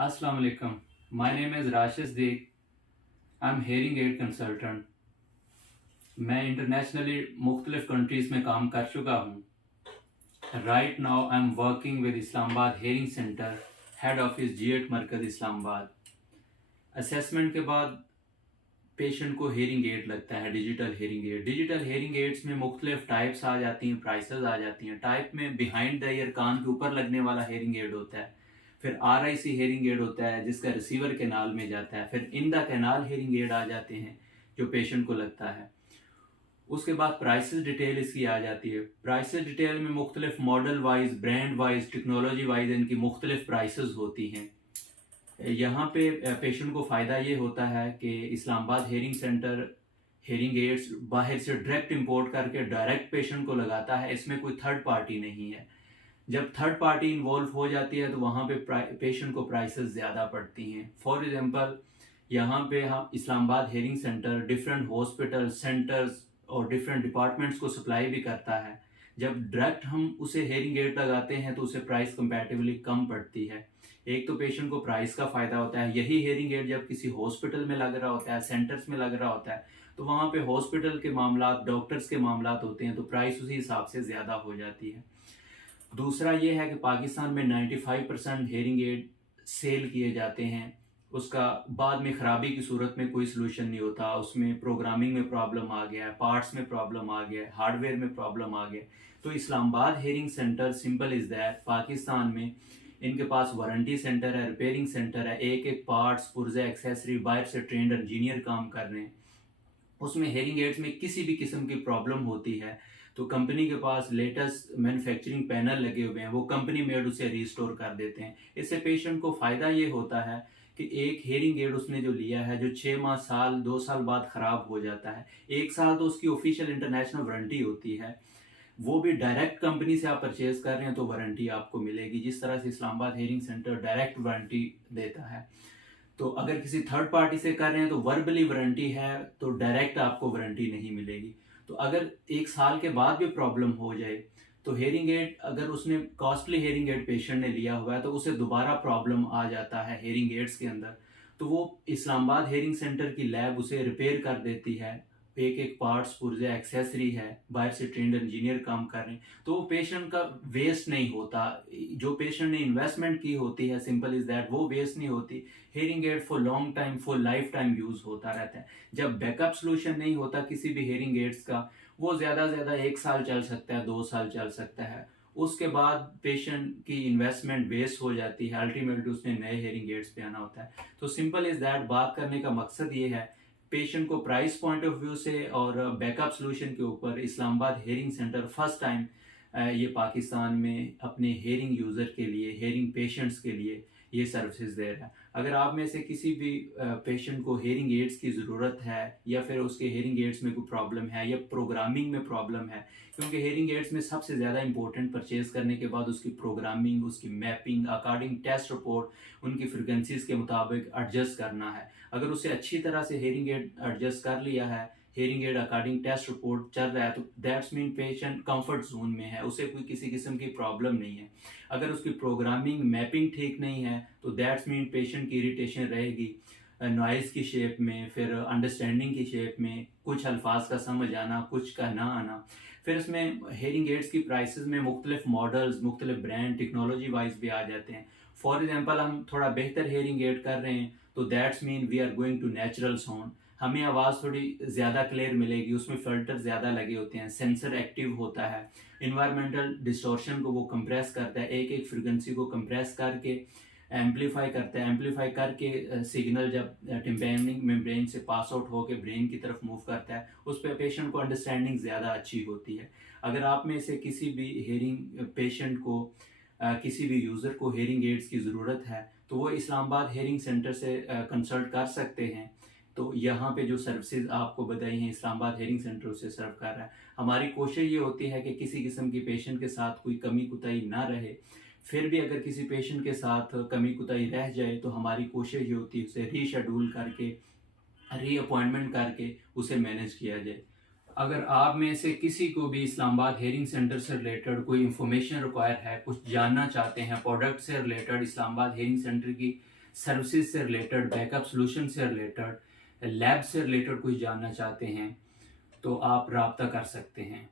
अस्सलाम वालेकुम। My name is Rashid Deek. I am hearing aid consultant. मैं इंटरनेशनली मुख्तलिफ कंट्रीज़ में काम कर चुका हूँ। Right now I am working with Islamabad hearing centre, head office G8 मरकज़ इस्लामाबाद। असेसमेंट के बाद पेशेंट को हेयरिंग एड लगता है, digital hearing aid. Digital hearing ads में मुख्तलिफ टाइप्स आ जाती हैं, प्राइसेस आ जाती हैं। टाइप में बिहाइंड द ईयर कान के ऊपर लगने वाला हेयरिंग एड होता है। फिर RIC हेयरिंग एड होता है जिसका रिसीवर कैनाल में जाता है। फिर in the canal hearing aid आ जाते हैं जो पेशेंट को लगता है। उसके बाद प्राइसेस डिटेल इसकी आ जाती है। प्राइसेस डिटेल में मुख्तलिफ model wise, brand wise, technology wise इनकी मुख्तलिफ प्राइसेस होती हैं। यहाँ पे पेशेंट को फ़ायदा ये होता है कि Islamabad hearing centre hearing ads बाहर से डायरेक्ट इंपोर्ट करके डायरेक्ट पेशेंट को लगाता है। इसमें कोई थर्ड पार्टी नहीं है। जब थर्ड पार्टी इन्वॉल्व हो जाती है तो वहाँ पे पेशेंट को प्राइसेस ज़्यादा पड़ती हैं। फॉर एग्जांपल यहाँ पे हम Islamabad hearing centre different hospital centres और डिफरेंट डिपार्टमेंट्स को सप्लाई भी करता है। जब डायरेक्ट हम उसे हेयरिंग एड लगाते हैं तो उसे प्राइस कंपैरेटिवली कम पड़ती है। एक तो पेशेंट को प्राइस का फ़ायदा होता है। यही हेयरिंग एड जब किसी हॉस्पिटल में लग रहा होता है, सेंटर्स में लग रहा होता है, तो वहाँ पे हॉस्पिटल के मामला, डॉक्टर्स के मामला होते हैं, तो प्राइस उसी हिसाब से ज़्यादा हो जाती है। दूसरा ये है कि पाकिस्तान में 95% हेयरिंग एड सेल किए जाते हैं। उसका बाद में ख़राबी की सूरत में कोई सलूशन नहीं होता। उसमें प्रोग्रामिंग में प्रॉब्लम आ गया है, पार्ट्स में प्रॉब्लम आ गया है, हार्डवेयर में प्रॉब्लम आ गया। तो Islamabad hearing centre simple is that, Pakistan में इनके पास वारंटी सेंटर है, रिपेयरिंग सेंटर है। एक एक पार्ट्स, पुर्जे, एक्सेसरी बाहर से ट्रेंड इंजीनियर काम कर रहे हैं। उसमें हेयरिंग एड्स में किसी भी किस्म की प्रॉब्लम होती है तो कंपनी के पास लेटेस्ट मैन्युफैक्चरिंग पैनल लगे हुए हैं, वो कंपनी मेड उसे रिस्टोर कर देते हैं। इससे पेशेंट को फ़ायदा ये होता है कि एक हेयरिंग एड उसने जो लिया है, जो 6 माह, साल, 2 साल बाद ख़राब हो जाता है, 1 साल तो उसकी ऑफिशियल इंटरनेशनल वारंटी होती है। वो भी डायरेक्ट कंपनी से आप परचेज कर रहे हैं तो वारंटी आपको मिलेगी। जिस तरह से Islamabad hearing centre direct warranty देता है, तो अगर किसी थर्ड पार्टी से कर रहे हैं तो वर्बली वारंटी है, तो डायरेक्ट आपको वारंटी नहीं मिलेगी। तो अगर 1 साल के बाद भी प्रॉब्लम हो जाए तो हेयरिंग एड, अगर उसने कॉस्टली हेयरिंग एड पेशेंट ने लिया हुआ है तो उसे दोबारा प्रॉब्लम आ जाता है हेयरिंग एड्स के अंदर, तो वो इस्लामाबाद हेयरिंग सेंटर की लैब उसे रिपेयर कर देती है। एक एक पार्ट्स, पुर्जे, एक्सेसरी है, बाहर से ट्रेंड इंजीनियर काम कर रहे हैं, तो वो पेशेंट का वेस्ट नहीं होता। जो पेशेंट ने इन्वेस्टमेंट की होती है, सिंपल इज दैट, वो वेस्ट नहीं होती। Hearing aid for long time, for life time use होता रहता है। जब बैकअप सोल्यूशन नहीं होता किसी भी हेयरिंग एड्स का, वो ज़्यादा से ज़्यादा 1 साल चल सकता है, 2 साल चल सकता है। उसके बाद पेशेंट की इन्वेस्टमेंट वेस्ट हो जाती है। अल्टीमेटली उसने नए हेयरिंग एड्स पे आना होता है। तो सिंपल इज दैट, बात करने का मकसद ये है, पेशेंट को प्राइस पॉइंट ऑफ व्यू से और बैकअप सोल्यूशन के ऊपर Islamabad hearing centre first time ये पाकिस्तान में अपने हेयरिंग यूज़र के लिए, हेयरिंग पेशेंट्स के लिए ये सर्विसेज दे रहा है। अगर आप में से किसी भी पेशेंट को हेयरिंग एड्स की ज़रूरत है, या फिर उसके हेयरिंग एड्स में कोई प्रॉब्लम है, या प्रोग्रामिंग में प्रॉब्लम है, क्योंकि हेयरिंग एड्स में सबसे ज़्यादा इंपॉर्टेंट परचेज करने के बाद उसकी प्रोग्रामिंग, उसकी मैपिंग, अकॉर्डिंग टेस्ट रिपोर्ट, उनकी फ्रिक्वेंसीज के मुताबिक एडजस्ट करना है। अगर उसे अच्छी तरह से हेयरिंग एड एडजस्ट कर लिया है, hearing aid according taste report चल रहा है, तो that's mean patient comfort zone में है, उसे कोई किसी किस्म की प्रॉब्लम नहीं है। अगर उसकी प्रोग्रामिंग, मैपिंग ठीक नहीं है तो दैट्स मीन पेशेंट की इरिटेशन रहेगी नॉइज़ की शेप में, फिर अंडरस्टैंडिंग की शेप में, कुछ अल्फाज का समझ आना, कुछ का ना आना। फिर इसमें हेयरिंग एड्स की प्राइसेस में मुख्तलिफ मॉडल्स, मुख्तलिफ ब्रांड, टेक्नोलॉजी वाइज भी आ जाते हैं। फॉर एग्जांपल हम थोड़ा बेहतर हेयरिंग एड कर रहे हैं तो that's mean we are going to natural sound, हमें आवाज़ थोड़ी ज़्यादा क्लियर मिलेगी, उसमें फ़िल्टर ज़्यादा लगे होते हैं, सेंसर एक्टिव होता है, इन्वायरमेंटल डिस्टॉर्शन को वो कंप्रेस करता है, एक एक फ्रिक्वेंसी को कंप्रेस करके एम्पलीफाई करता है। एम्पलीफाई करके सिग्नल जब टिम्पैनिक मेम्ब्रेन से पास आउट होकर ब्रेन की तरफ मूव करता है, उस पर पेशेंट को अंडरस्टैंडिंग ज़्यादा अच्छी होती है। अगर आप में से किसी भी हेयरिंग पेशेंट को, किसी भी यूज़र को हेयरिंग एड्स की ज़रूरत है तो वो इस्लामाबाद हेयरिंग सेंटर से कंसल्ट कर सकते हैं। तो यहाँ पे जो सर्विसेज आपको बताई हैं, इस्लामाबाद हेयरिंग सेंटर उसे सर्व कर रहा है। हमारी कोशिश ये होती है कि किसी किस्म की पेशेंट के साथ कोई कमी कुताही ना रहे। फिर भी अगर किसी पेशेंट के साथ कमी कुताही रह जाए तो हमारी कोशिश ये होती है उसे रीशेड्यूल करके, री अपॉइंटमेंट करके उसे मैनेज किया जाए। अगर आप में से किसी को भी इस्लामाबाद हेयरिंग सेंटर से रिलेटेड कोई इन्फॉर्मेशन रिक्वायर है, कुछ जानना चाहते हैं प्रोडक्ट से रिलेटेड, इस्लामाबाद हेयरिंग सेंटर की सर्विसेज से रिलेटेड, बैकअप सोल्यूशन से रिलेटेड, लैब से रिलेटेड कुछ जानना चाहते हैं तो आप रब्ता कर सकते हैं।